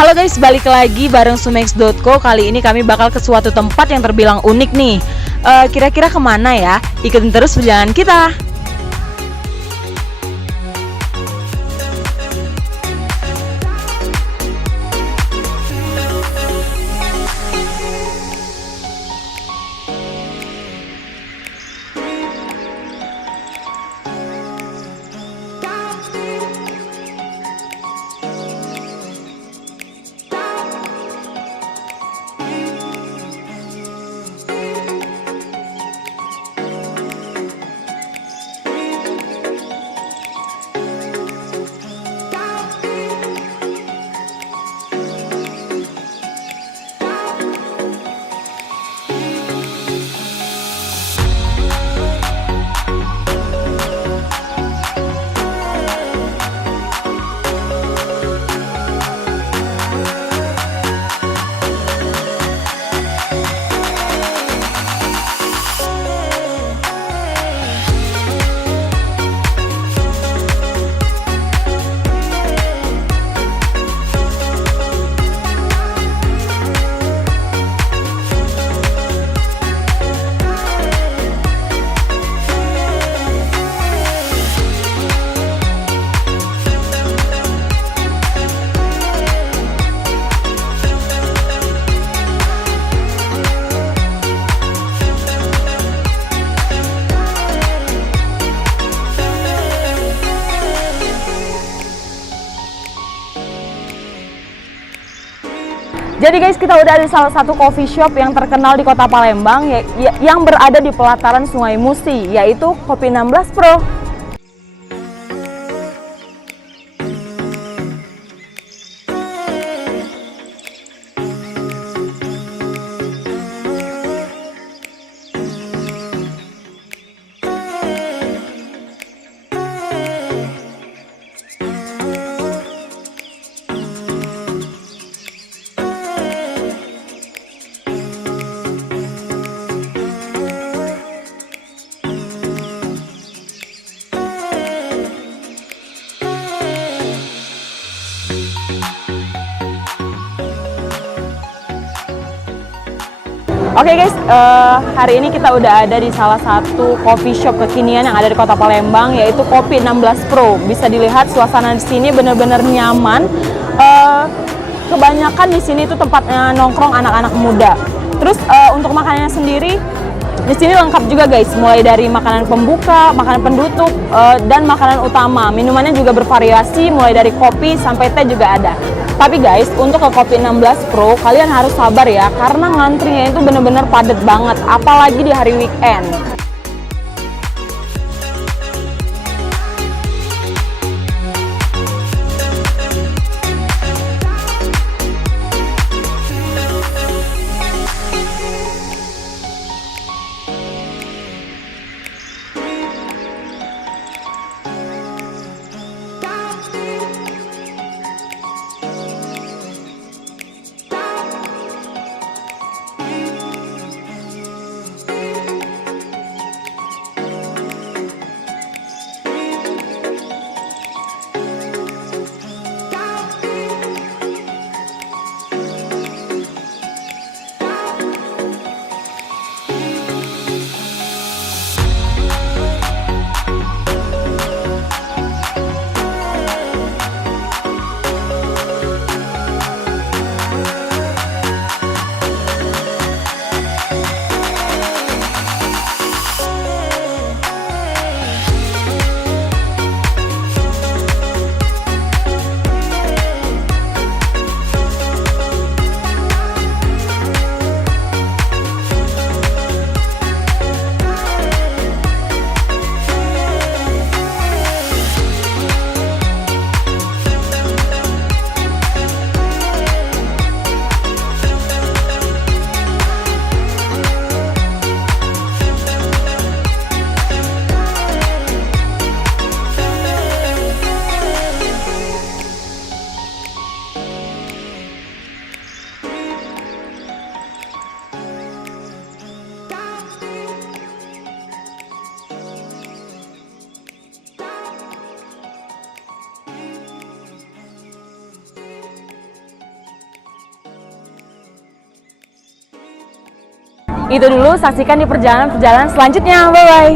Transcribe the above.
Halo guys, balik lagi bareng Sumex.co. Kali ini kami bakal ke suatu tempat yang terbilang unik nih. Kira-kira kemana ya? Ikutin terus perjalanan kita. Jadi guys, kita udah ada di salah satu coffee shop yang terkenal di kota Palembang yang berada di pelataran Sungai Musi, yaitu Kopi 16 Pro. Oke guys, hari ini kita udah ada di salah satu coffee shop kekinian yang ada di kota Palembang, yaitu Kopi 16 Pro. Bisa dilihat suasana di sini bener-bener nyaman. Kebanyakan di sini tuh tempatnya nongkrong anak-anak muda. Terus untuk makanannya sendiri di sini lengkap juga guys, mulai dari makanan pembuka, makanan penutup, dan makanan utama. Minumannya juga bervariasi, mulai dari kopi sampai teh juga ada. Tapi guys, untuk ke Kopi 16 Pro, kalian harus sabar ya, karena ngantrinya itu bener-bener padat banget, apalagi di hari weekend. Itu dulu, saksikan di perjalanan-perjalanan selanjutnya. Bye-bye.